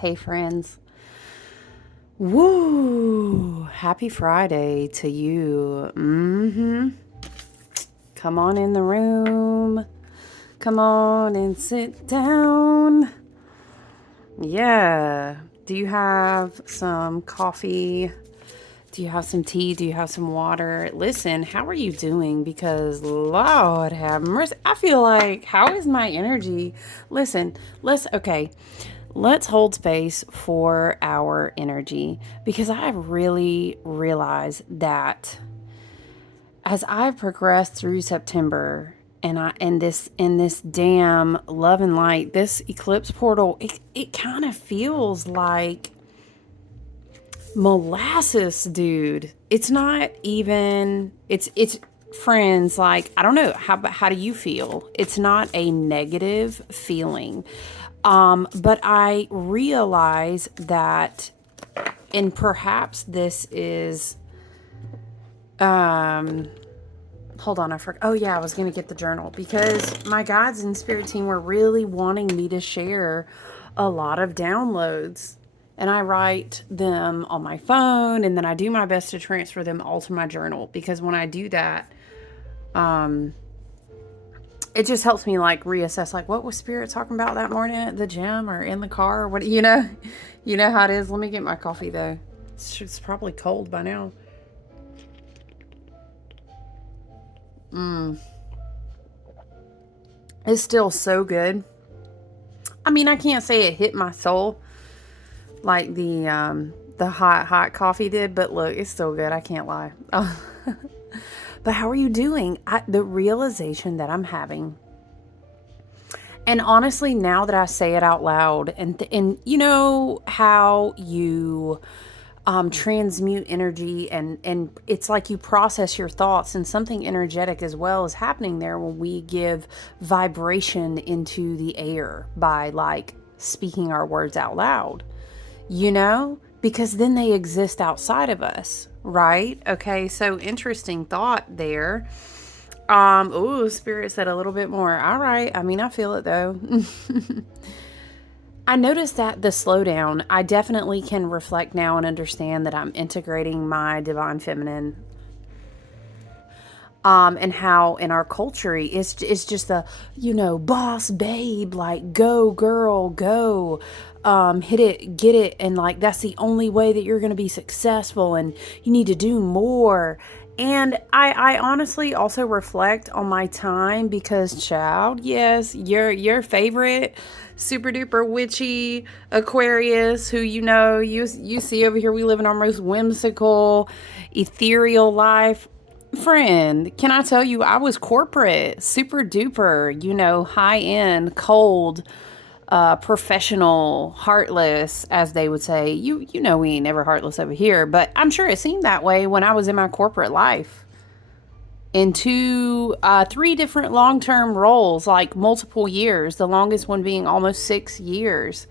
Hey, friends. Woo! Happy Friday to you. Come on in the room. Come on and sit down. Yeah. Do you have some coffee? Do you have some tea? Do you have some water? Listen, how are you doing? Because Lord have mercy. I feel like, how is my energy? Listen, let's hold space for our energy because I really realized that as I've progressed through September and I in this damn love and light, this eclipse portal, it kind of feels like molasses, dude. It's not even it's friends, like, I don't know, how do you feel? It's not a negative feeling. But I realize that, and perhaps this is, hold on, I forgot. Oh yeah, I was going to get the journal because my guides and spirit team were really wanting me to share a lot of downloads. And I write them on my phone, and then I do my best to transfer them all to my journal, because when I do that, it just helps me like reassess, like, what was spirit talking about that morning at the gym or in the car or what, you know how it is. Let me get my coffee though. It's probably cold by now. It's still so good. I mean, I can't say it hit my soul like the hot coffee did, but look, it's still good. I can't lie. But how are you doing? The realization that I'm having, and honestly, now that I say it out loud, and you know how you transmute energy, and it's like you process your thoughts, and something energetic as well is happening there when we give vibration into the air by like speaking our words out loud, because then they exist outside of us, right? Okay, so interesting thought there. Oh, spirit said a little bit more. All right. I mean, I feel it though. I noticed that the slowdown, I definitely can reflect now and understand that I'm integrating my divine feminine, and how in our culture it's just a, boss babe, like, go girl, go, hit it, get it, and like that's the only way that you're going to be successful, and you need to do more. And I honestly also reflect on my time because, child, yes, your favorite super duper witchy Aquarius, who you see over here, we live in our most whimsical, ethereal life. Friend, can I tell you, I was corporate, super duper, high end, cold, professional, heartless, as they would say. We ain't never heartless over here, but I'm sure it seemed that way when I was in my corporate life. In three different long-term roles, like multiple years, the longest one being almost 6 years.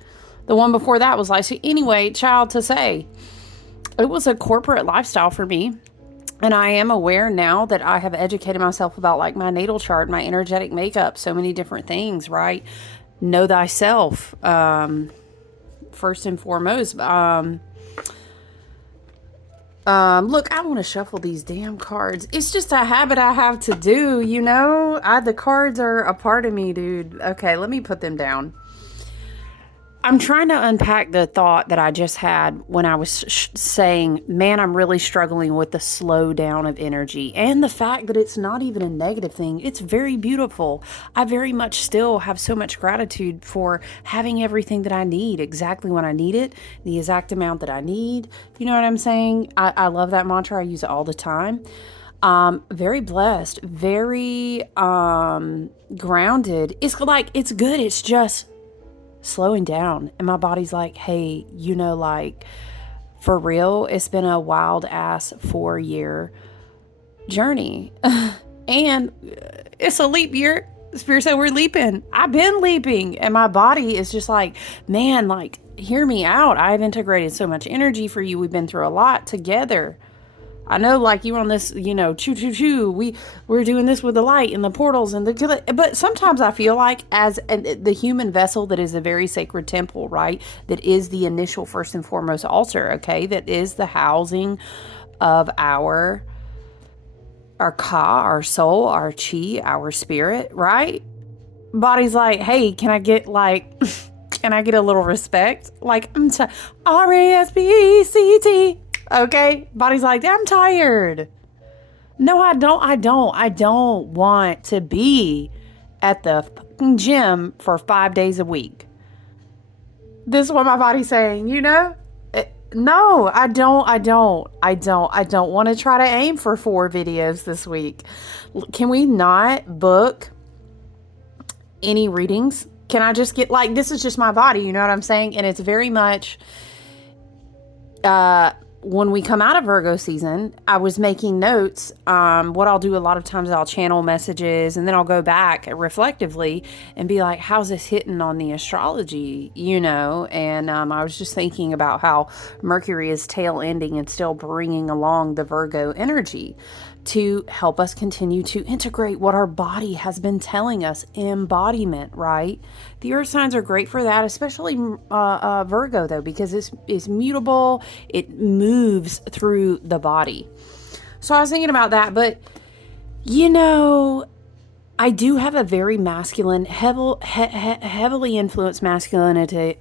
The one before that was like, so anyway, child, to say, it was a corporate lifestyle for me. And I am aware now that I have educated myself about like my natal chart, my energetic makeup, so many different things, right? Know thyself, first and foremost. Look, I want to shuffle these damn cards. It's just a habit I have to do, the cards are a part of me, dude. Okay, let me put them down. I'm trying to unpack the thought that I just had when I was saying, man, I'm really struggling with the slowdown of energy, and the fact that it's not even a negative thing. It's very beautiful. I very much still have so much gratitude for having everything that I need exactly when I need it, the exact amount that I need. You know what I'm saying? I love that mantra. I use it all the time. Very blessed, very grounded. It's like, it's good. It's just slowing down, and my body's like, hey, like, for real, it's been a wild ass 4-year journey. And it's a leap year. Spirit said we're leaping. I've been leaping, and my body is just like, man, like, hear me out. I've integrated so much energy for you. We've been through a lot together. I know, like, you're on this, you know, choo choo choo. We're doing this with the light and the portals and the. But sometimes I feel like, as the human vessel that is a very sacred temple, right? That is the initial, first and foremost altar. Okay, that is the housing of our ka, our soul, our chi, our spirit, right? Body's like, hey, can I get like, can I get a little respect? Like, RESPECT. Okay. Body's like, I'm tired. No, I don't want to be at the gym for 5 days a week. This is what my body's saying, you know? No, I don't want to try to aim for 4 videos this week. Can we not book any readings? Can I just get, like, this is just my body, you know what I'm saying? And it's very much, when we come out of Virgo season, I was making notes. What I'll do a lot of times, I'll channel messages and then I'll go back reflectively and be like, how's this hitting on the astrology, you know? And I was just thinking about how Mercury is tail ending and still bringing along the Virgo energy to help us continue to integrate what our body has been telling us. Embodiment, right? The earth signs are great for that, especially Virgo, though, because it's mutable. It moves through the body. So I was thinking about that, but, you know, I do have a very masculine, heavily influenced masculinity.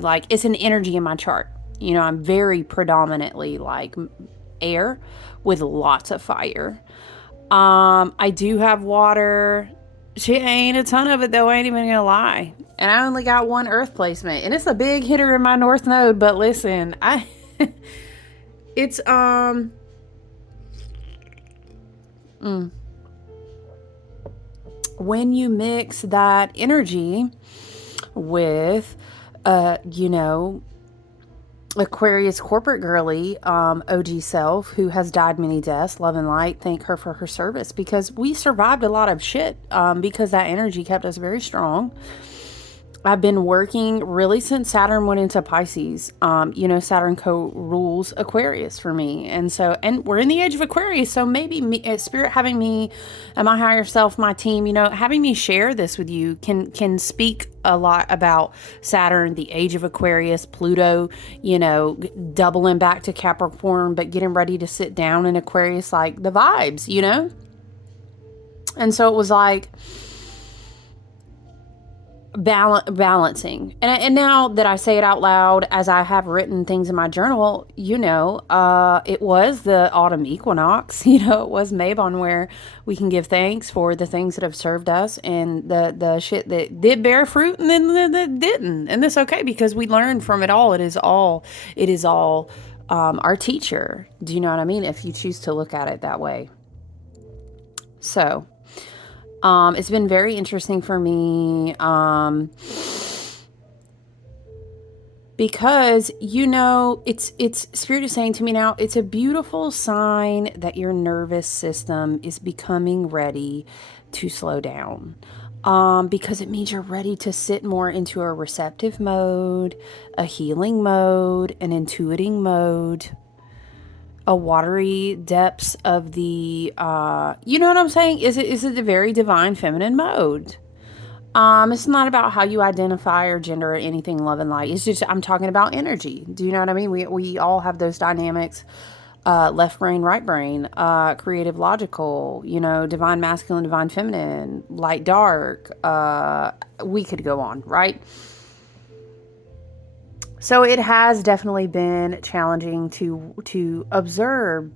Like, it's an energy in my chart. You know, I'm very predominantly like air with lots of fire. I do have water. Shit, ain't a ton of it though, I ain't even gonna lie. And I only got 1 earth placement. And it's a big hitter in my north node, but listen, it's when you mix that energy with you know, Aquarius corporate girly, OG self, who has died many deaths, love and light, thank her for her service, because we survived a lot of shit, because that energy kept us very strong. I've been working really since Saturn went into Pisces. You know, Saturn co-rules Aquarius for me. And so, and we're in the age of Aquarius. So maybe Spirit having me and my higher self, my team, you know, having me share this with you can speak a lot about Saturn, the age of Aquarius, Pluto, you know, doubling back to Capricorn, but getting ready to sit down in Aquarius, like the vibes, you know? And so it was like, balancing. And now that I say it out loud, as I have written things in my journal, you know, it was the autumn equinox, you know, it was Mabon, where we can give thanks for the things that have served us and the shit that did bear fruit and then that didn't. And that's okay, because we learned from it all. It is all our teacher. Do you know what I mean? If you choose to look at it that way. So it's been very interesting for me, because, you know, it's Spirit is saying to me now, it's a beautiful sign that your nervous system is becoming ready to slow down, because it means you're ready to sit more into a receptive mode, a healing mode, an intuiting mode, a watery depths of the, you know what I'm saying? Is it a very divine feminine mode? It's not about how you identify or gender or anything, love and light. It's just, I'm talking about energy. Do you know what I mean? We all have those dynamics, left brain, right brain, creative, logical, you know, divine masculine, divine feminine, light, dark, we could go on, right? So it has definitely been challenging to observe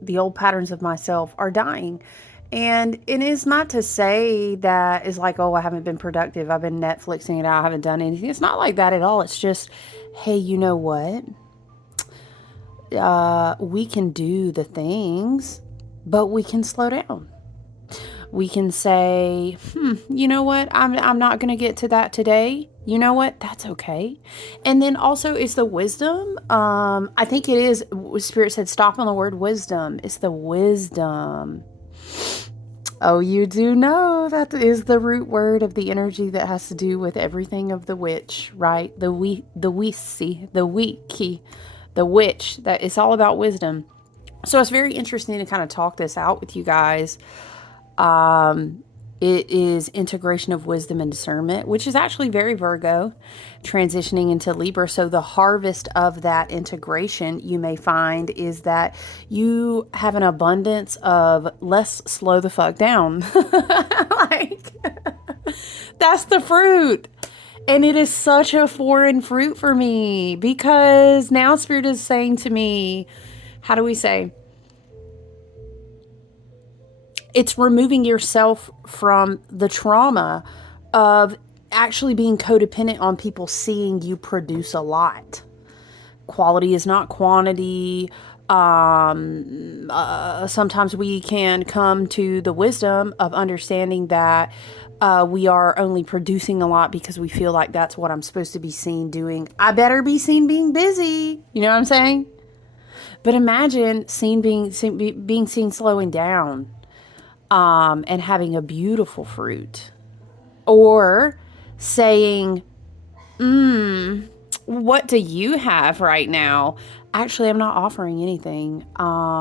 the old patterns of myself are dying. And it is not to say that it's like, oh, I haven't been productive, I've been Netflixing it out, I haven't done anything. It's not like that at all. It's just, hey, you know what? We can do the things, but we can slow down. We can say, you know what? I'm not going to get to that today. You know what? That's okay. And then also, it's the wisdom. I think it is, Spirit said, stop on the word wisdom. It's the wisdom. Oh, you do know that is the root word of the energy that has to do with everything of the witch, right? The wiki, the witch, that it's all about wisdom. So it's very interesting to kind of talk this out with you guys. It is integration of wisdom and discernment, which is actually very Virgo, transitioning into Libra. So the harvest of that integration, you may find, is that you have an abundance of let's slow the fuck down. Like, that's the fruit. And it is such a foreign fruit for me, because now Spirit is saying to me, how do we say? It's removing yourself from the trauma of actually being codependent on people seeing you produce a lot. Quality is not quantity. Sometimes we can come to the wisdom of understanding that we are only producing a lot because we feel like that's what I'm supposed to be seen doing. I better be seen being busy. You know what I'm saying? But imagine being seen slowing down. And having a beautiful fruit, or saying, what do you have right now? Actually, I'm not offering anything,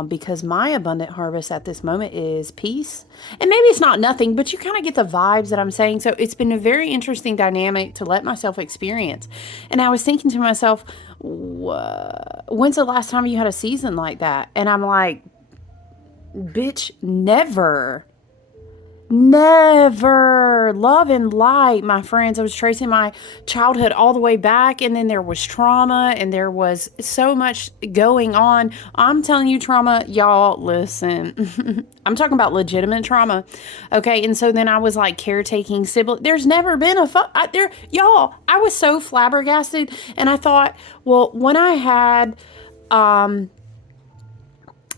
because my abundant harvest at this moment is peace. And maybe it's not nothing, but you kind of get the vibes that I'm saying. So it's been a very interesting dynamic to let myself experience. And I was thinking to myself, when's the last time you had a season like that? And I'm like, bitch, never. Love and light, my friends. I was tracing my childhood all the way back, and then there was trauma, and there was so much going on. I'm telling you, trauma, y'all, listen. I'm talking about legitimate trauma. Okay, and so then I was like caretaking sibling. There's never been y'all, I was so flabbergasted, and I thought, well, when I had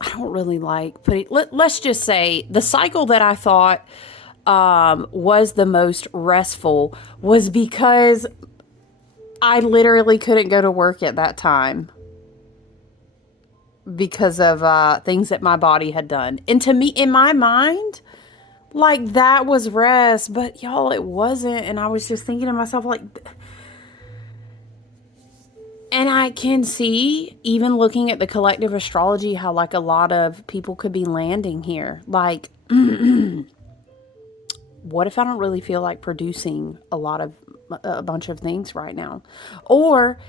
I don't really like putting, let's just say the cycle that I thought was the most restful was because I literally couldn't go to work at that time because of things that my body had done. And to me, in my mind, like, that was rest, but y'all, it wasn't. And I was just thinking to myself, like, and I can see, even looking at the collective astrology, how like a lot of people could be landing here. Like, what if I don't really feel like producing a bunch of things right now? Or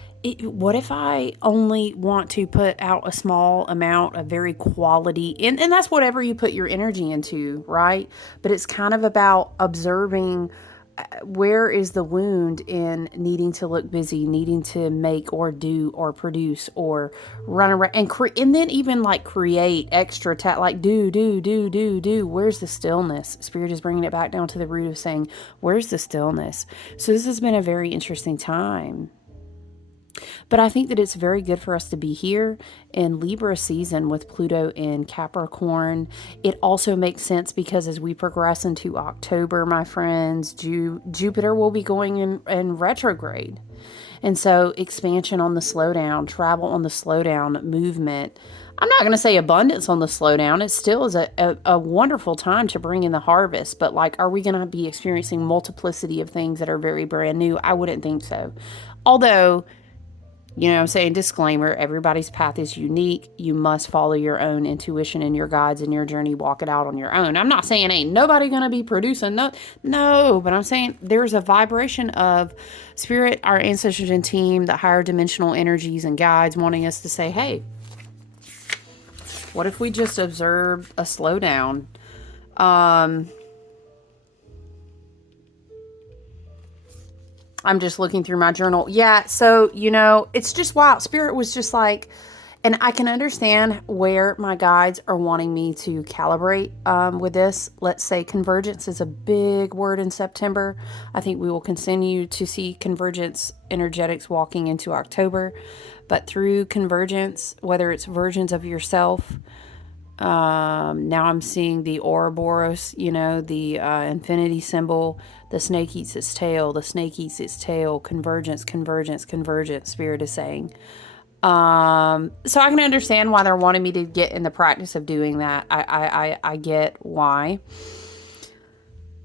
what if I only want to put out a small amount of very quality, and that's whatever you put your energy into, right? But it's kind of about observing where is the wound in needing to look busy, needing to make or do or produce or run around and then even like create extra like do. Where's the stillness? Spirit is bringing it back down to the root of saying, where's the stillness? So this has been a very interesting time. But I think that it's very good for us to be here in Libra season with Pluto in Capricorn. It also makes sense because as we progress into October, my friends, Jupiter will be going in retrograde. And so expansion on the slowdown, travel on the slowdown, movement. I'm not going to say abundance on the slowdown. It still is a wonderful time to bring in the harvest. But like, are we going to be experiencing multiplicity of things that are very brand new? I wouldn't think so. Although, you know what I'm saying? Disclaimer, everybody's path is unique. You must follow your own intuition and your guides in your journey. Walk it out on your own. I'm not saying ain't nobody going to be producing. No, but I'm saying there's a vibration of spirit, our ancestors and team, the higher dimensional energies and guides wanting us to say, hey, what if we just observe a slowdown? I'm just looking through my journal. Yeah, so, you know, it's just wild. Spirit was just like, and I can understand where my guides are wanting me to calibrate with this. Let's say convergence is a big word in September. I think we will continue to see convergence energetics walking into October. But through convergence, whether it's versions of yourself, now I'm seeing the Ouroboros, you know, the infinity symbol. The snake eats its tail. The snake eats its tail. Convergence, convergence, convergence. Spirit is saying. So I can understand why they're wanting me to get in the practice of doing that. I get why.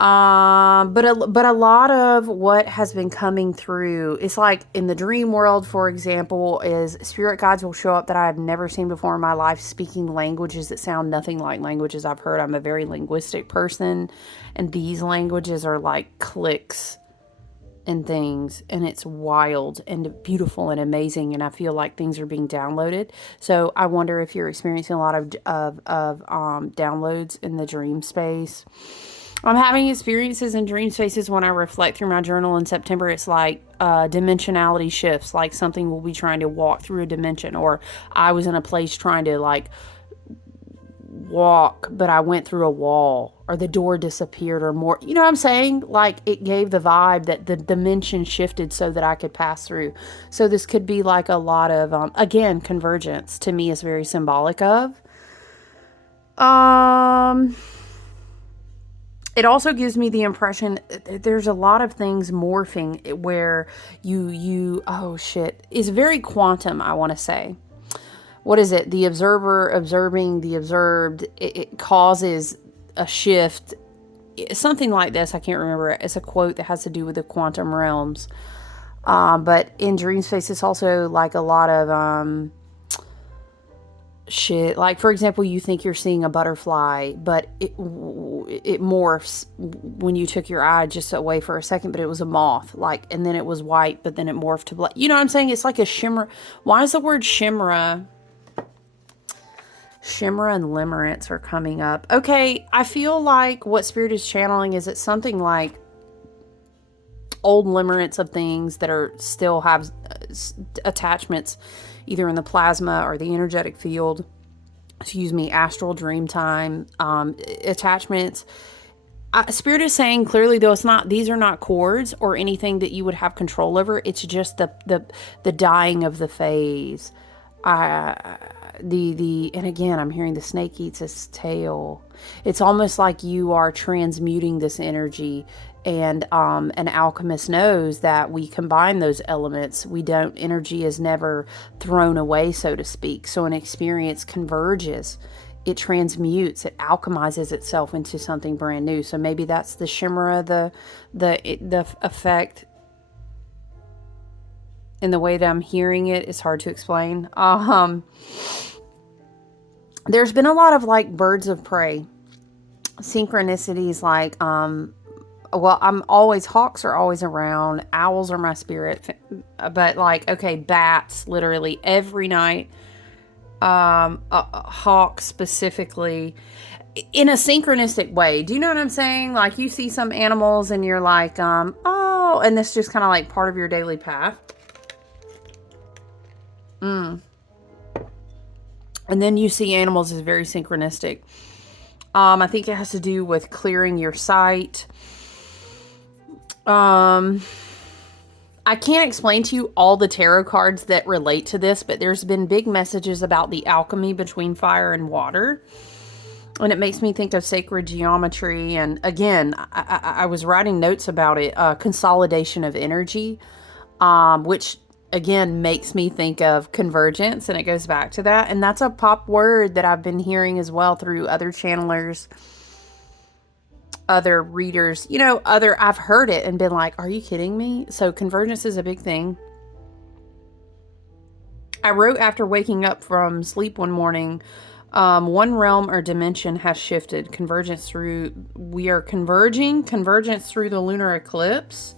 But a lot of what has been coming through, it's like in the dream world, for example, is spirit guides will show up that I have never seen before in my life, speaking languages that sound nothing like languages I've heard. I'm a very linguistic person, and these languages are like clicks and things, and it's wild and beautiful and amazing, and I feel like things are being downloaded. So I wonder if you're experiencing a lot of downloads in the dream space. I'm having experiences in dream spaces when I reflect through my journal in September. It's like dimensionality shifts, like something will be trying to walk through a dimension, or I was in a place trying to like walk, but I went through a wall, or the door disappeared, or more. You know what I'm saying? Like it gave the vibe that the dimension shifted so that I could pass through. So this could be like a lot of, again, convergence to me is very symbolic of. It also gives me the impression there's a lot of things morphing where oh shit, it's very quantum, I want to say. What is it? The observer observing the observed, it causes a shift. Something like this, I can't remember. It's a quote that has to do with the quantum realms. But in dream space, it's also like a lot of shit. Like, for example, you think you're seeing a butterfly, but it morphs when you took your eye just away for a second, but it was a moth. Like, and then it was white, but then it morphed to black. You know what I'm saying? It's like a shimmer. Why is the word shimmer? Shimmer and limerence are coming up. Okay, I feel like what Spirit is channeling is it's something like old limerence of things that are still have attachments either in the plasma or the energetic field. Excuse me, astral dream time attachments. Spirit is saying clearly, though, it's not, these are not cords or anything that you would have control over. It's just the dying of the phase. And again, I'm hearing the snake eats its tail. It's almost like you are transmuting this energy, and an alchemist knows that we combine those elements. Energy is never thrown away, so to speak. So an experience converges, it transmutes, it alchemizes itself into something brand new. So maybe that's the shimmer, the effect. In the way that I'm hearing it, it's hard to explain. There's been a lot of like birds of prey synchronicities, like hawks are always around, owls are my spirit, but like, okay, bats literally every night, hawks specifically, in a synchronistic way. Do you know what I'm saying? Like you see some animals and you're like, oh, and this just kind of like part of your daily path. And then you see animals is very synchronistic. I think it has to do with clearing your sight. I can't explain to you all the tarot cards that relate to this, but there's been big messages about the alchemy between fire and water. And it makes me think of sacred geometry. And again, I was writing notes about it, consolidation of energy, which again makes me think of convergence, and it goes back to that. And that's a pop word that I've been hearing as well through other channelers, other readers, I've heard it and been like, are you kidding me? So convergence is a big thing. I wrote after waking up from sleep one morning, one realm or dimension has shifted. We are convergence through the lunar eclipse.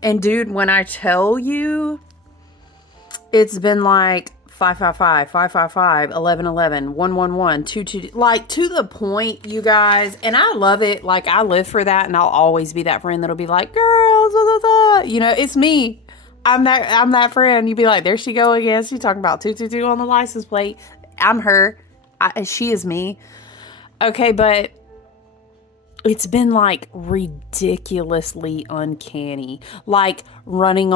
And dude, when I tell you, it's been like 555, 555, 1111, 111, 22, like to the point, you guys. And I love it. Like I live for that, and I'll always be that friend that'll be like, girls, blah, blah, blah. It's me. I'm that friend. You'd be like, there she go again. She's talking about 222 on the license plate. I'm her. She is me. Okay, but it's been like ridiculously uncanny, like running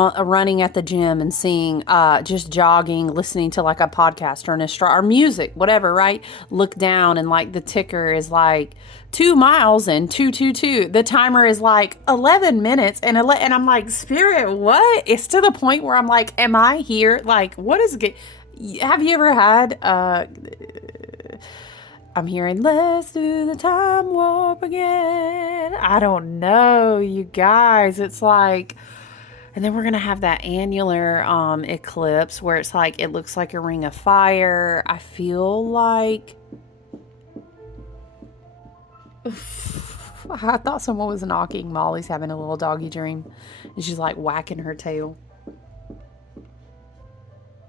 at the gym and seeing, just jogging, listening to like a podcast or music, whatever, right? Look down and like the ticker is like 2 miles and 222. The timer is like 11 minutes and I'm like, Spirit, what? It's to the point where I'm like, am I here? Like, what is it? Have you ever had, I'm hearing, let's do the time warp again. I don't know, you guys. It's like, and then we're going to have that annular eclipse where it's like, it looks like a ring of fire. I feel like, I thought someone was knocking. Molly's having a little doggy dream. And she's like whacking her tail.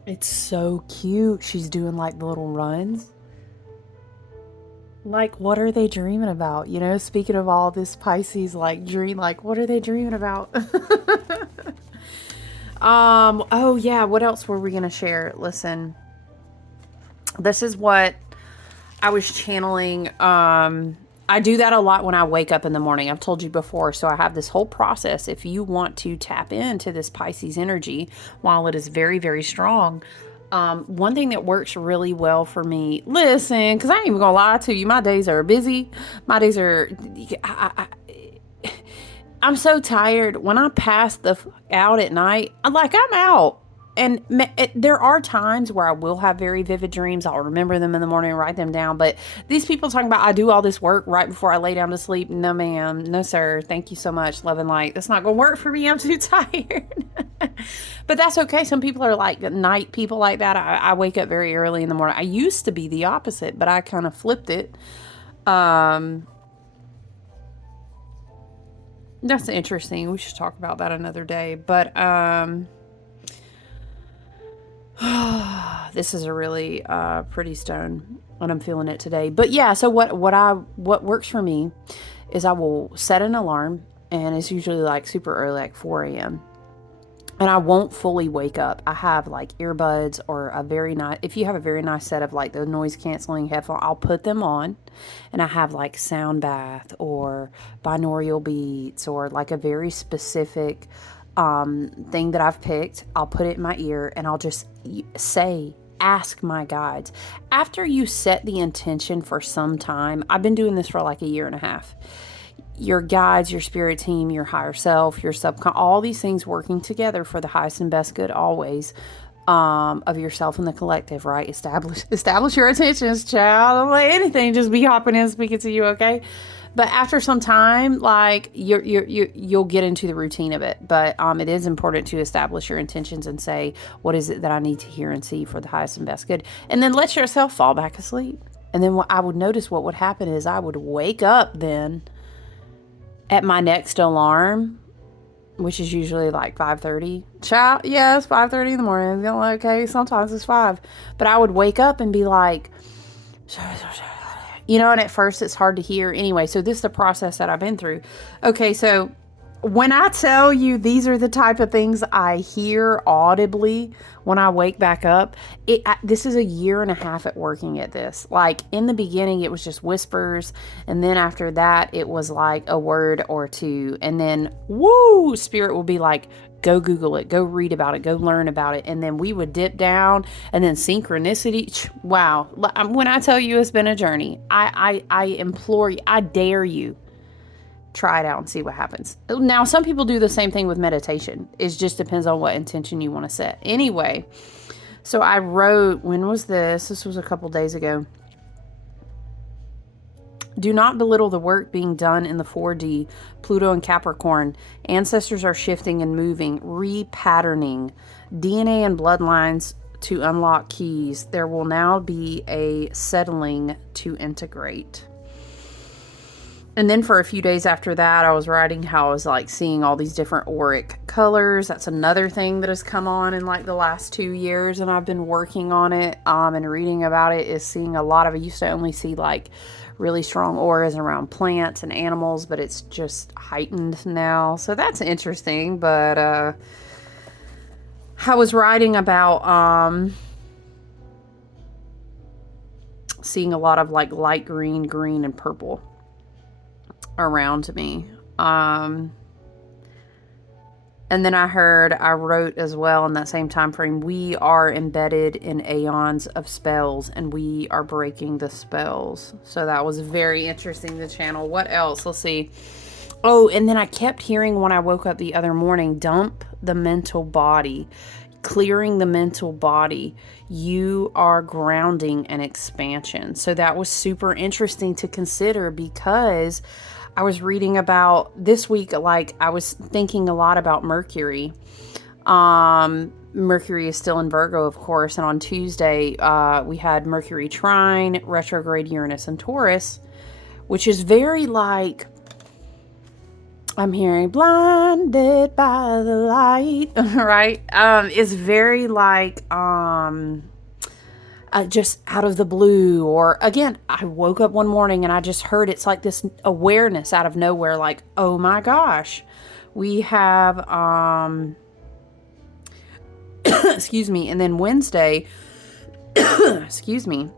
It's so cute. She's doing like the little runs. Like, what are they dreaming about? You know, speaking of all this Pisces, like, dream, like, what are they dreaming about? Oh yeah, what else were we going to share? Listen, this is what I was channeling. I do that a lot when I wake up in the morning. I've told you before. So I have this whole process. If you want to tap into this Pisces energy while it is very, very strong, one thing that works really well for me, listen, because I ain't even gonna lie to you, my days are busy. My days are, I'm so tired. When I pass the out at night, I'm out. And there are times where I will have very vivid dreams. I'll remember them in the morning and write them down. But these people talking about I do all this work right before I lay down to sleep. No, ma'am. No, sir. Thank you so much. Love and light. That's not going to work for me. I'm too tired. But that's okay. Some people are like night people like that. I wake up very early in the morning. I used to be the opposite, but I kind of flipped it. That's interesting. We should talk about that another day. But this is a really pretty stone, and I'm feeling it today. But yeah, so what works for me is I will set an alarm, and it's usually like super early, like 4 a.m. And I won't fully wake up. I have like earbuds or if you have a very nice set of like the noise canceling headphones, I'll put them on, and I have like sound bath or binaural beats or like a very specific thing that I've picked. I'll put it in my ear and I'll just ask my guides. After you set the intention for some time, I've been doing this for like a year and a half. Your guides, your spirit team, your higher self, your subconscious, all these things working together for the highest and best good always of yourself and the collective, right? Establish your intentions, child. Don't let anything just be hopping in speaking to you, okay? But after some time, like you'll get into the routine of it. But it is important to establish your intentions and say, what is it that I need to hear and see for the highest and best good? And then let yourself fall back asleep. And then what I would notice, what would happen is I would wake up then at my next alarm, which is usually like 5:30. Child, yes, 5:30 in the morning. Okay, sometimes it's 5. But I would wake up and be like, you know, and at first it's hard to hear. Anyway, so this is the process that I've been through. Okay, so when I tell you these are the type of things I hear audibly when I wake back up, this is a year and a half at working at this. Like in the beginning, it was just whispers. And then after that, it was like a word or two. And then, woo, spirit will be like, go Google it, go read about it, go learn about it. And then we would dip down, and then synchronicity. Wow. When I tell you it's been a journey, I implore you, I dare you, try it out and see what happens. Now, some people do the same thing with meditation. It just depends on what intention you want to set. Anyway, so I wrote, when was this? This was a couple days ago. Do not belittle the work being done in the 4D, Pluto and Capricorn. Ancestors are shifting and moving, repatterning DNA and bloodlines to unlock keys. There will now be a settling to integrate. And then for a few days after that, I was writing how I was like seeing all these different auric colors. That's another thing that has come on in like the last 2 years, and I've been working on it and reading about it, is seeing a lot of, I used to only see like really strong auras around plants and animals, but it's just heightened now. So that's interesting. But I was writing about seeing a lot of like light green, green, and purple around me. And then I wrote as well in that same time frame, we are embedded in aeons of spells and we are breaking the spells. So that was very interesting to channel. What else? Let's see. Oh, and then I kept hearing when I woke up the other morning, dump the mental body. clearing the mental body, you are grounding and expansion. So that was super interesting to consider, because I was reading about this week, like I was thinking a lot about Mercury. Mercury is still in Virgo, of course, and on Tuesday we had Mercury trine, retrograde Uranus and Taurus, which is very like, I'm hearing blinded by the light, right? It's very like just out of the blue. Or again, I woke up one morning and I just heard, it's like this awareness out of nowhere, like, oh my gosh, we have excuse me. And then Wednesday, excuse me,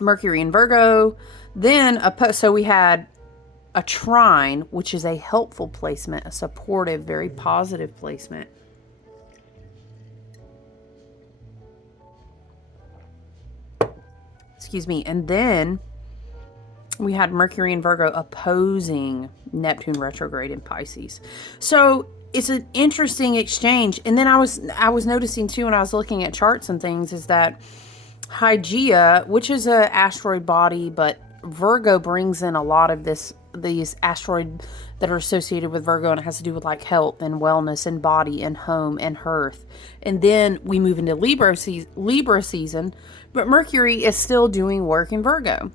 Mercury in Virgo. Then so we had a trine, which is a helpful placement, a supportive, very positive placement. Excuse me. And then we had Mercury in Virgo opposing Neptune retrograde in Pisces. So it's an interesting exchange. And then I was noticing too, when I was looking at charts and things, is that Hygeia, which is an asteroid body, but Virgo brings in a lot of these asteroids that are associated with Virgo, and it has to do with like health and wellness and body and home and hearth. And then we move into Libra season, but Mercury is still doing work in Virgo.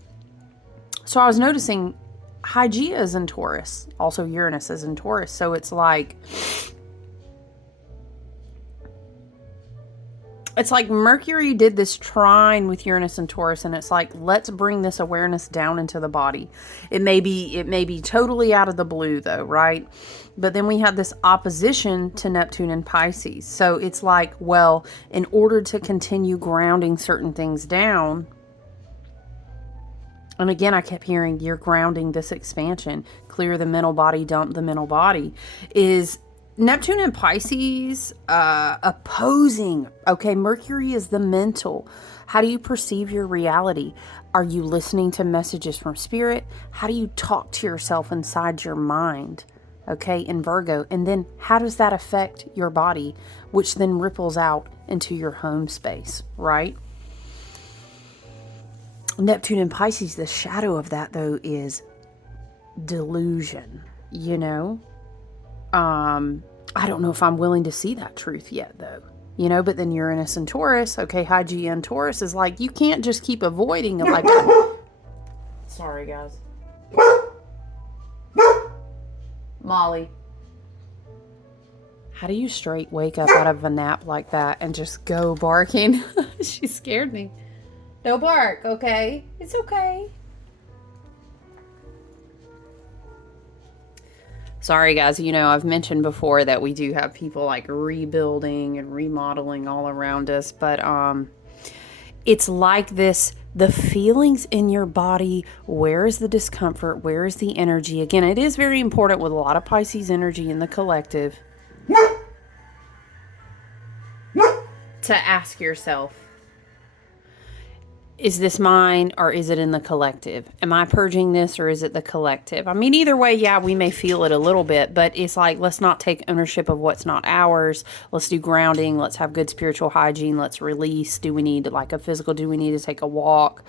So I was noticing Hygeia is in Taurus, also Uranus is in Taurus. So it's like Mercury did this trine with Uranus and Taurus, and it's like, let's bring this awareness down into the body. It may be totally out of the blue though, right? But then we had this opposition to Neptune and Pisces. So it's like, well, in order to continue grounding certain things down, and again, I kept hearing, you're grounding this expansion, clear the mental body, dump the mental body, is Neptune and Pisces opposing. Okay, Mercury is the mental. How do you perceive your reality? Are you listening to messages from spirit? How do you talk to yourself inside your mind? Okay, in Virgo. And then how does that affect your body, which then ripples out into your home space, right? Neptune and Pisces, the shadow of that though is delusion, you know? I don't know if I'm willing to see that truth yet though, you know, but then Uranus and Taurus, okay, Hygeia and Taurus is like, you can't just keep avoiding it. Like, sorry guys. Molly. How do you straight wake up out of a nap like that and just go barking? She scared me. No bark, okay? It's okay. Sorry guys, you know, I've mentioned before that we do have people like rebuilding and remodeling all around us, but it's like this, the feelings in your body, where is the discomfort, where is the energy? Again, it is very important with a lot of Pisces energy in the collective to ask yourself, is this mine or is it in the collective? Am I purging this or is it the collective? I mean, either way, yeah, we may feel it a little bit, but it's like, let's not take ownership of what's not ours. Let's do grounding. Let's have good spiritual hygiene. Let's release. Do we need like a physical? Do we need to take a walk?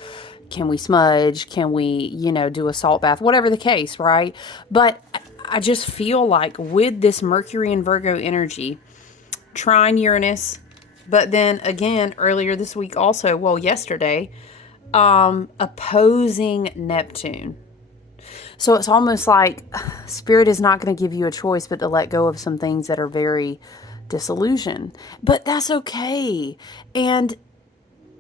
Can we smudge? Can we, you know, do a salt bath? Whatever the case, right? But I just feel like with this Mercury and Virgo energy, trine Uranus, but then again, earlier this week also, well, yesterday, opposing Neptune. So it's almost like Spirit is not going to give you a choice but to let go of some things that are very disillusioned. But that's okay. And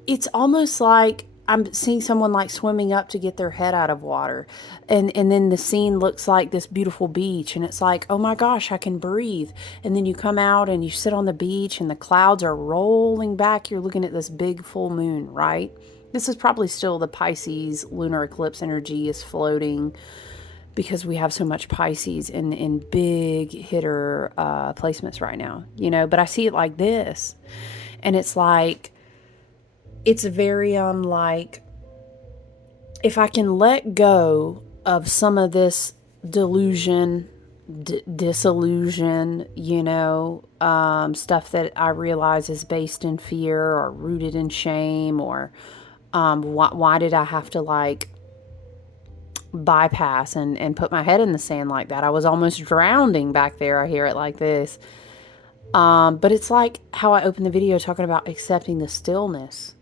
it's almost like I'm seeing someone like swimming up to get their head out of water. And then the scene looks like this beautiful beach. And it's like, oh my gosh, I can breathe. And then you come out and you sit on the beach and the clouds are rolling back. You're looking at this big full moon, right? This is probably still the Pisces lunar eclipse energy is floating because we have so much Pisces in big hitter placements right now, you know. But I see it like this. And it's like, it's very like, if I can let go of some of this delusion, disillusion, stuff that I realize is based in fear or rooted in shame, or why did I have to like bypass and put my head in the sand like that? I was almost drowning back there. I hear it like this. But it's like how I opened the video talking about accepting the stillness.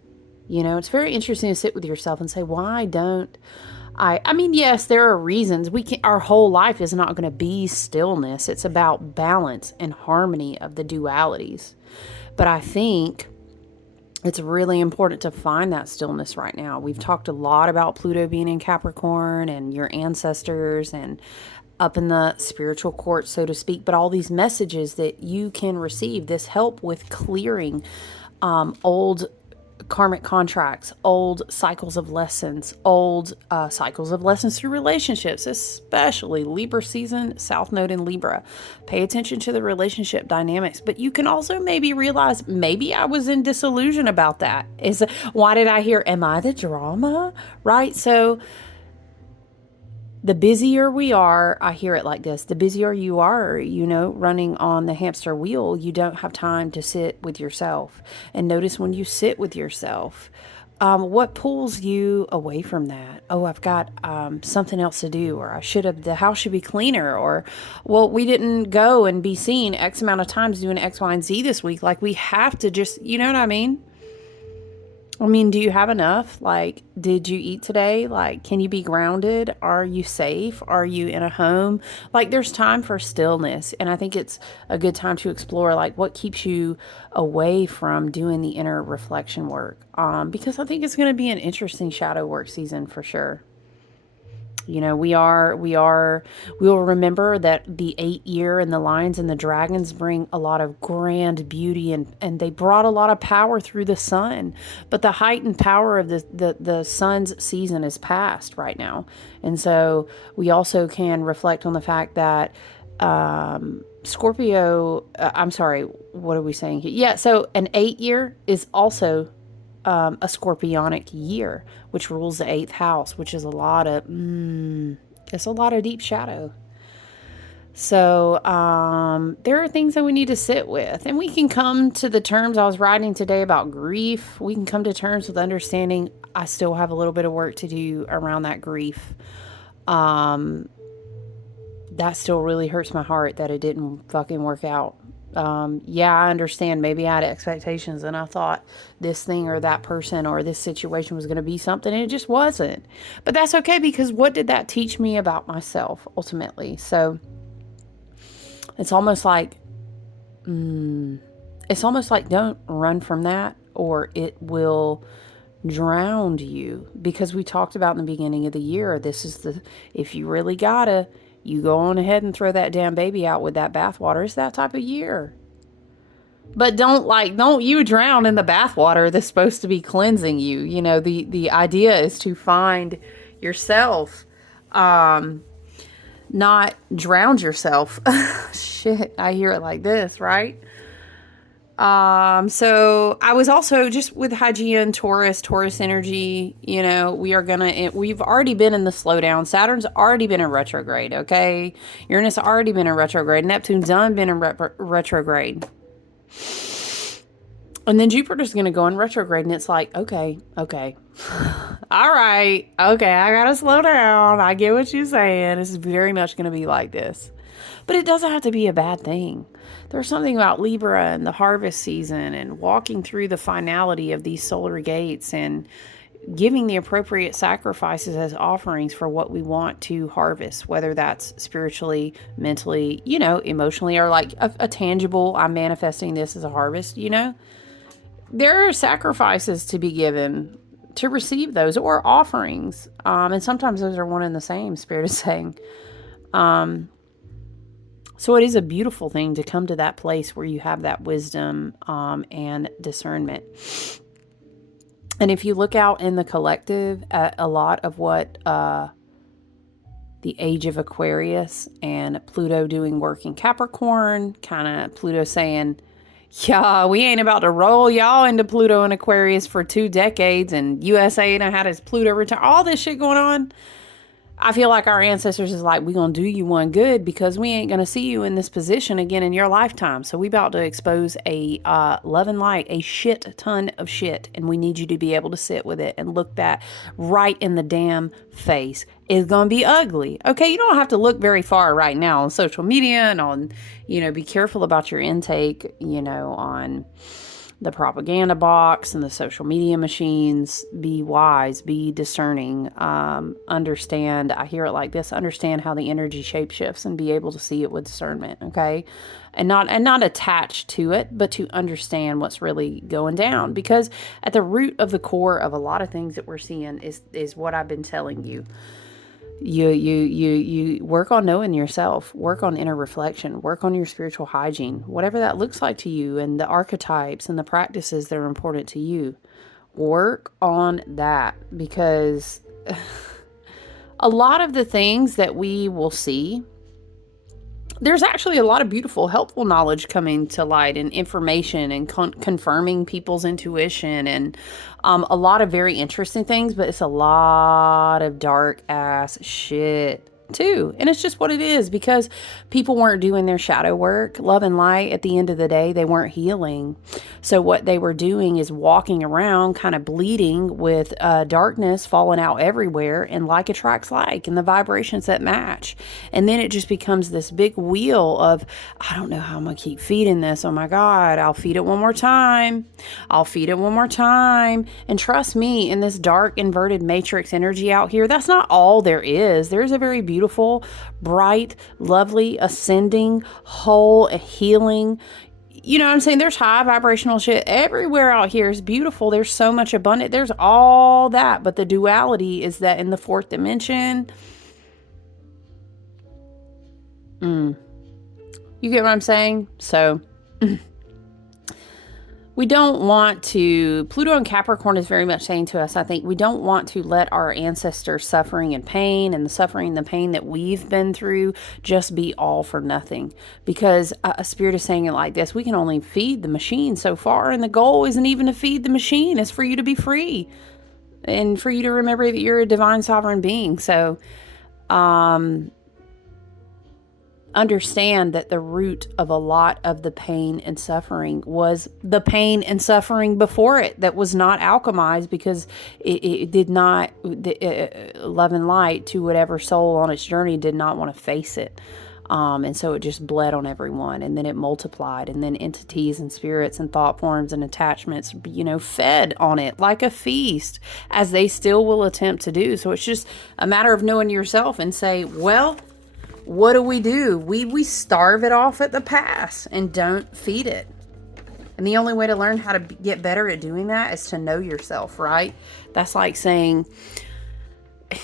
It's very interesting to sit with yourself and say, why don't I mean, yes, there are reasons. Our whole life is not going to be stillness. It's about balance and harmony of the dualities. But I think it's really important to find that stillness right now. We've talked a lot about Pluto being in Capricorn and your ancestors and up in the spiritual court, so to speak, but all these messages that you can receive, this help with clearing old karmic contracts, old cycles of lessons, old cycles of lessons through relationships, especially Libra season, South Node in Libra. Pay attention to the relationship dynamics, but you can also maybe realize maybe I was in disillusion about that. Why did I hear, am I the drama? Right? So the busier we are, I hear it like this, the busier you are, running on the hamster wheel, you don't have time to sit with yourself. And notice when you sit with yourself, what pulls you away from that? Oh, I've got something else to do, or the house should be cleaner, or, well, we didn't go and be seen X amount of times doing X, Y, and Z this week. Like, we have to just, you know what I mean? Do you have enough? Like, did you eat today? Like, can you be grounded? Are you safe? Are you in a home? Like, there's time for stillness. And I think it's a good time to explore, like, what keeps you away from doing the inner reflection work. Because I think it's going to be an interesting shadow work season for sure. We'll remember that the 8-year and the lions and the dragons bring a lot of grand beauty and they brought a lot of power through the sun. But the heightened power of the sun's season is past right now. And so we also can reflect on the fact that Scorpio, I'm sorry, what are we saying here? Yeah, so an 8-year is also a scorpionic year, which rules the 8th house, which is a lot of deep shadow. So there are things that we need to sit with, and we can come to the terms. I was writing today about grief. We can come to terms with understanding I still have a little bit of work to do around that grief. That still really hurts my heart that it didn't fucking work out. I understand. Maybe I had expectations and I thought this thing or that person or this situation was going to be something and it just wasn't. But that's okay, because what did that teach me about myself ultimately? So it's almost like don't run from that or it will drown you, because we talked about in the beginning of the year, if you really gotta, you go on ahead and throw that damn baby out with that bathwater. It's that type of year. But don't you drown in the bathwater that's supposed to be cleansing you. The idea is to find yourself, not drown yourself. Shit, I hear it like this, right? So I was also just with Hygeia, Taurus energy, we've already been in the slowdown. Saturn's already been in retrograde. Okay. Uranus already been in retrograde. Neptune's done been in retrograde. And then Jupiter's going to go in retrograde, and it's like, okay. All right. Okay. I got to slow down. I get what you're saying. This is very much going to be like this, but it doesn't have to be a bad thing. There's something about Libra and the harvest season and walking through the finality of these solar gates and giving the appropriate sacrifices as offerings for what we want to harvest, whether that's spiritually, mentally, emotionally, or like a tangible, I'm manifesting this as a harvest, There are sacrifices to be given to receive those, or offerings. And sometimes those are one and the same, Spirit is saying. So it is a beautiful thing to come to that place where you have that wisdom and discernment. And if you look out in the collective at a lot of what the age of Aquarius and Pluto doing work in Capricorn, kind of Pluto saying, yeah, we ain't about to roll y'all into Pluto and Aquarius for 2 decades, and USA ain't had his Pluto return, all this shit going on. I feel like our ancestors is like, we gonna do you one good because we ain't gonna see you in this position again in your lifetime. So we about to expose a love and light, a shit ton of shit, and we need you to be able to sit with it and look that right in the damn face. It's gonna be ugly. Okay, you don't have to look very far right now on social media and on, be careful about your intake, on the propaganda box and the social media machines. Be wise, be discerning, understand. I hear it like this: understand how the energy shapeshifts and be able to see it with discernment. Okay. And not attached to it, but to understand what's really going down. Because at the root of the core of a lot of things that we're seeing is what I've been telling you. You work on knowing yourself, work on inner reflection, work on your spiritual hygiene, whatever that looks like to you, and the archetypes and the practices that are important to you. Work on that, because a lot of the things that we will see, there's actually a lot of beautiful, helpful knowledge coming to light and information and confirming people's intuition and a lot of very interesting things, but it's a lot of dark ass shit too. And it's just what it is, because people weren't doing their shadow work. Love and light, at the end of the day, they weren't healing. So what they were doing is walking around kind of bleeding with darkness falling out everywhere, and like attracts like, and the vibrations that match. And then it just becomes this big wheel of, I don't know how I'm going to keep feeding this. Oh my God, I'll feed it one more time. I'll feed it one more time. And trust me, in this dark inverted matrix energy out here, that's not all there is. There's a very beautiful, bright, lovely, ascending, whole, healing. You know what I'm saying? There's high vibrational shit everywhere out here. It's beautiful. There's so much abundant. There's all that. But the duality is that in the fourth dimension, you get what I'm saying? So we don't want to, Pluto and Capricorn is very much saying to us, I think, we don't want to let our ancestors' suffering and pain and the suffering and the pain that we've been through just be all for nothing. Because a spirit is saying it like this: we can only feed the machine so far, and the goal isn't even to feed the machine. It's for you to be free and for you to remember that you're a divine sovereign being. So, understand that the root of a lot of the pain and suffering was the pain and suffering before it that was not alchemized, because it did not, love and light to whatever soul on its journey did not want to face it. And so it just bled on everyone, and then it multiplied, and then entities and spirits and thought forms and attachments, fed on it like a feast, as they still will attempt to do. So it's just a matter of knowing yourself and say, well, what do? We starve it off at the pass and don't feed it. And the only way to learn how to get better at doing that is to know yourself, right? That's like saying,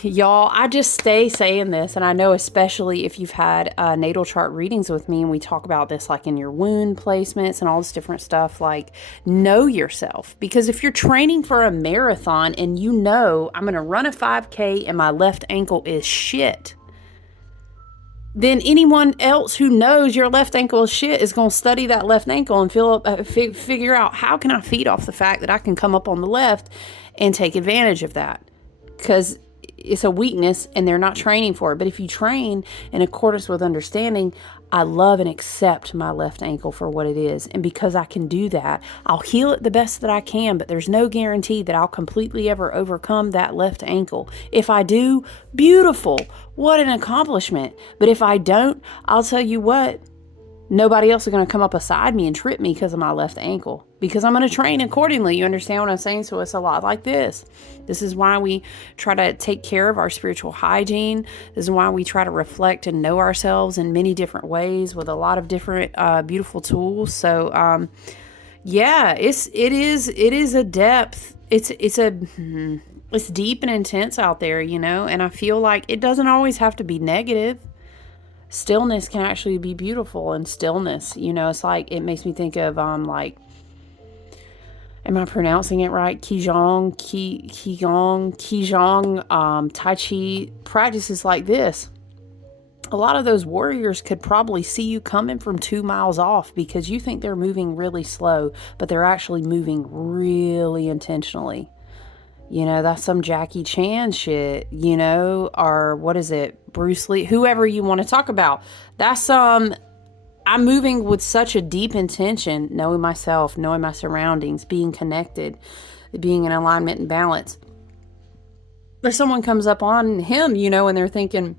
y'all, I just stay saying this, and I know especially if you've had natal chart readings with me, and we talk about this like in your wound placements and all this different stuff, like, know yourself. Because if you're training for a marathon and I'm going to run a 5K and my left ankle is shit, then anyone else who knows your left ankle is shit is going to study that left ankle and figure out, how can I feed off the fact that I can come up on the left and take advantage of that? Because it's a weakness and they're not training for it. But if you train in accordance with understanding, I love and accept my left ankle for what it is. And because I can do that, I'll heal it the best that I can, but there's no guarantee that I'll completely ever overcome that left ankle. If I do, beautiful. What an accomplishment. But if I don't, I'll tell you what, nobody else is going to come up beside me and trip me because of my left ankle, because I'm going to train accordingly. You understand what I'm saying? So it's a lot like this. This is why we try to take care of our spiritual hygiene. This is why we try to reflect and know ourselves in many different ways with a lot of different beautiful tools. So it is a depth. It's deep and intense out there, and I feel like it doesn't always have to be negative. Stillness can actually be beautiful, and stillness, it's like, it makes me think of, am I pronouncing it right? Qigong, Tai Chi practices like this. A lot of those warriors could probably see you coming from 2 miles off, because you think they're moving really slow, but they're actually moving really intentionally. You know, that's some Jackie Chan shit, you know, or what is it? Bruce Lee, whoever you want to talk about. That's I'm moving with such a deep intention, knowing myself, knowing my surroundings, being connected, being in alignment and balance. But someone comes up on him, you know, and they're thinking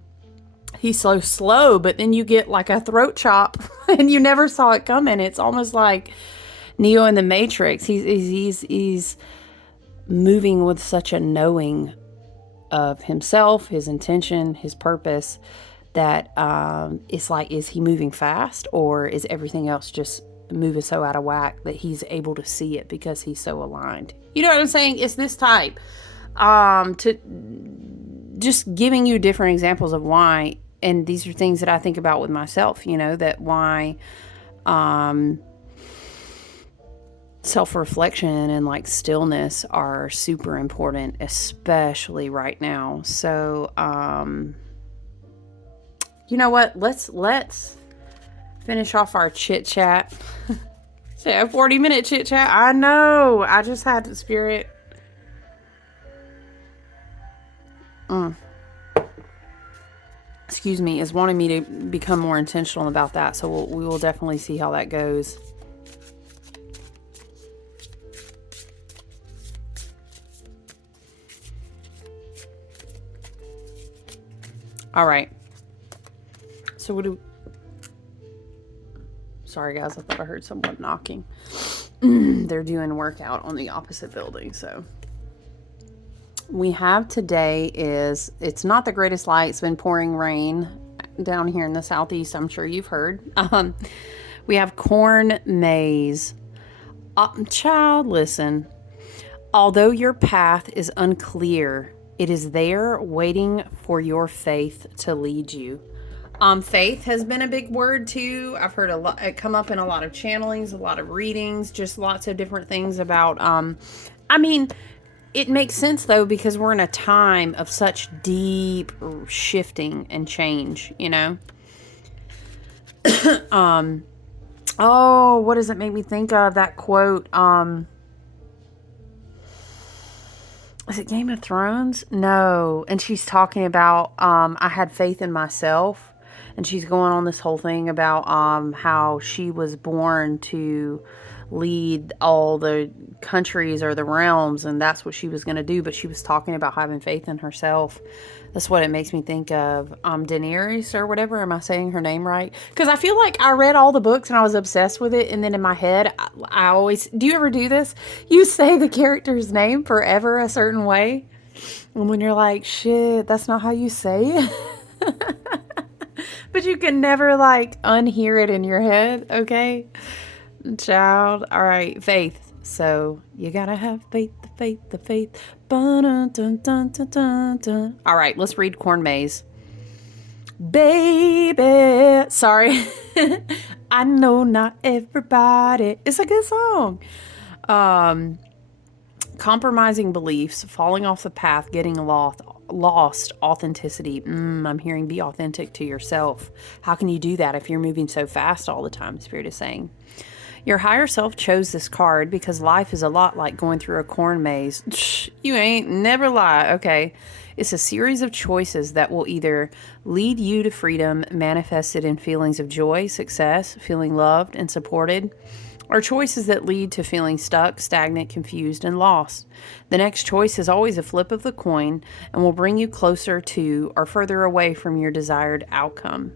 he's so slow, but then you get like a throat chop and you never saw it coming. It's almost like Neo in the Matrix. He's moving with such a knowing of himself, his intention, his purpose, that it's like, is he moving fast, or is everything else just moving so out of whack that he's able to see it because he's so aligned? You know what I'm saying? It's this type. To just giving you different examples of why, and these are things that I think about with myself, you know, that why self-reflection and like stillness are super important, especially right now. So you know what, let's finish off our chit chat. Say a 40-minute chit chat. I know, I just had the spirit. Excuse me, is wanting me to become more intentional about that, so we will definitely see how that goes. All right. So what do... Sorry, guys. I thought I heard someone knocking. They're doing workout on the opposite building. So we have today is... It's not the greatest light. It's been pouring rain down here in the southeast. I'm sure you've heard. We have corn maze. Child, listen. Although your path is unclear, it is there waiting for your faith to lead you. Faith has been a big word too. I've heard it come up in a lot of channelings, a lot of readings, just lots of different things about, I mean, it makes sense though, because we're in a time of such deep shifting and change, you know? Oh, what does it make me think of? That quote, is it Game of Thrones? No. And she's talking about, I had faith in myself. And she's going on this whole thing about how she was born to lead all the countries or the realms. And that's what she was going to do. But she was talking about having faith in herself. That's what it makes me think of. Daenerys or whatever. Am I saying her name right? Because I feel like I read all the books and I was obsessed with it. And then in my head, I always... Do you ever do this? You say the character's name forever a certain way. And when you're like, shit, that's not how you say it. But you can never like unhear it in your head. Okay. Child. All right. Faith. So you gotta have faith, the faith, the faith. Dun, dun, dun, dun, dun, dun. All right, let's read Corn Maze. Baby, sorry. I know not everybody. It's a good song. Compromising beliefs, falling off the path, getting lost, authenticity. I'm hearing be authentic to yourself. How can you do that if you're moving so fast all the time? Spirit is saying. Your higher self chose this card because life is a lot like going through a corn maze. You ain't never lie. Okay. It's a series of choices that will either lead you to freedom manifested in feelings of joy, success, feeling loved and supported, or choices that lead to feeling stuck, stagnant, confused, and lost. The next choice is always a flip of the coin and will bring you closer to or further away from your desired outcome.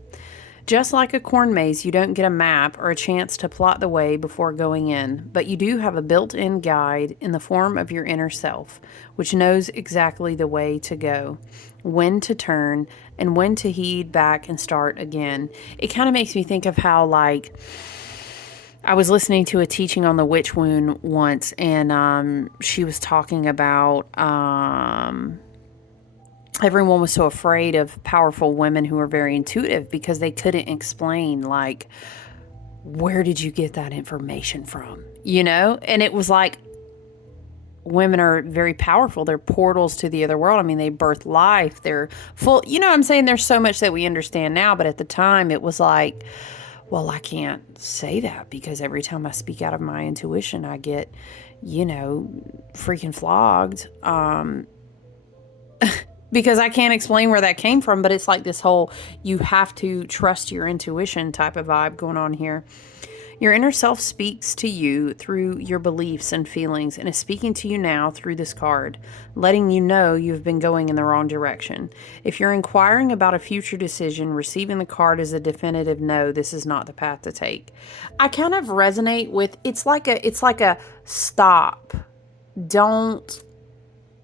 Just like a corn maze, you don't get a map or a chance to plot the way before going in, but you do have a built-in guide in the form of your inner self, which knows exactly the way to go, when to turn, and when to heed back and start again. It kind of makes me think of how, like, I was listening to a teaching on the witch wound once, and she was talking about everyone was so afraid of powerful women who are very intuitive because they couldn't explain, like, where did you get that information from? You know? And it was like, women are very powerful. They're portals to the other world. I mean, they birth life. They're full, you know what I'm saying? There's so much that we understand now, but at the time it was like, Well, I can't say that because every time I speak out of my intuition, I get, freaking flogged. Because I can't explain where that came from, but it's like this whole you have to trust your intuition type of vibe going on here. Your inner self speaks to you through your beliefs and feelings and is speaking to you now through this card, letting you know you've been going in the wrong direction. If you're inquiring about a future decision, receiving the card as a definitive no, this is not the path to take. I kind of resonate with it's like a stop. Don't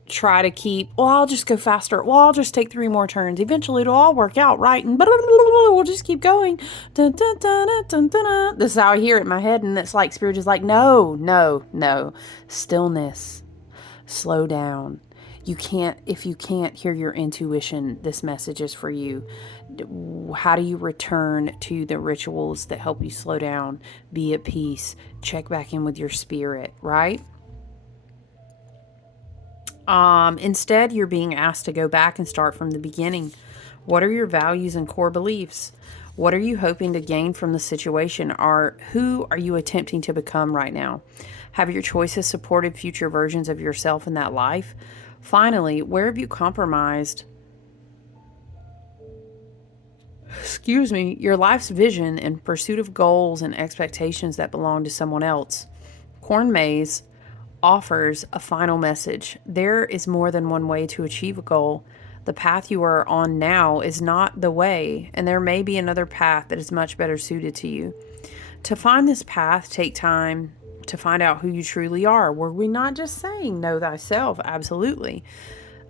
try to keep, well, I'll just go faster. Well, I'll just take 3 more turns. Eventually it'll all work out, right? And we'll just keep going. Dun, dun, dun, dun, dun, dun. This is how I hear it in my head. And it's like Spirit is like, no, no, no. Stillness. Slow down. If you can't hear your intuition, this message is for you. How do you return to the rituals that help you slow down, be at peace, check back in with your spirit, right? Instead, you're being asked to go back and start from the beginning. What are your values and core beliefs? What are you hoping to gain from the situation? Who are you attempting to become right now? Have your choices supported future versions of yourself in that life? Finally, where have you compromised? Excuse me, your life's vision in pursuit of goals and expectations that belong to someone else. Corn Maze offers a final message. There is more than one way to achieve a goal. The path you are on now is not the way, and there may be another path that is much better suited to you. To find this path, take time to find out who you truly are. Were we not just saying know thyself? Absolutely.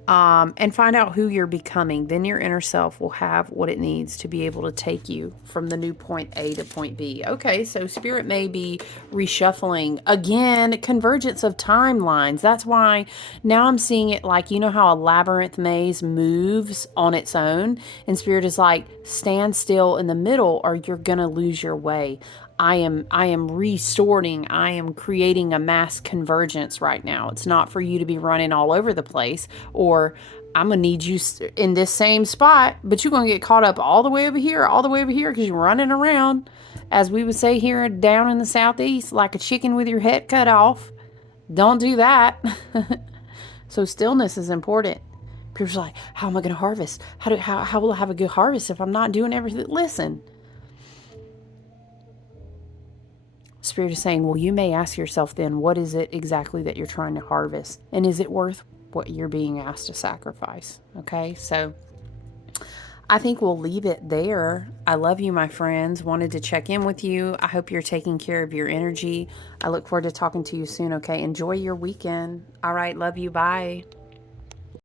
And find out who you're becoming. Then your inner self will have what it needs to be able to take you from the new point A to point B. Okay, so Spirit may be reshuffling. Again, convergence of timelines. That's why now I'm seeing it like, you know how a labyrinth maze moves on its own? And Spirit is like, stand still in the middle or you're going to lose your way. I am resorting. I am creating a mass convergence right now. It's not for you to be running all over the place, or I'm going to need you in this same spot, but you're going to get caught up all the way over here, because you're running around, as we would say here down in the Southeast, like a chicken with your head cut off. Don't do that. So stillness is important. People's like, how am I going to harvest? How will I have a good harvest if I'm not doing everything? Listen. Spirit is saying, well, you may ask yourself then, what is it exactly that you're trying to harvest? And is it worth what you're being asked to sacrifice? Okay, so I think we'll leave it there. I love you, my friends. Wanted to check in with you. I hope you're taking care of your energy. I look forward to talking to you soon, okay? Enjoy your weekend. All right, love you. Bye.